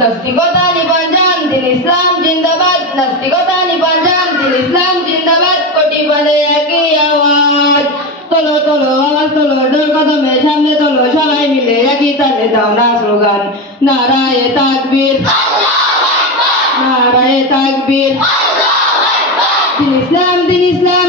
নাস্তিকতা নিপাঞ্জান দিন ইসলাম জিন্দাবাদ নাস্তিকতা নিপাঞ্জান দিন ইসলাম জিন্দাবাদ কোটি বলে একই আওয়াজ তোলো তোলো আওয়াজ তোলো ডোর কদমে সামনে তোলো সবাই মিলে একই তালে দাও না স্লোগান নারায়ে তাকবীর নারায়ে তাকবীর দিন ইসলাম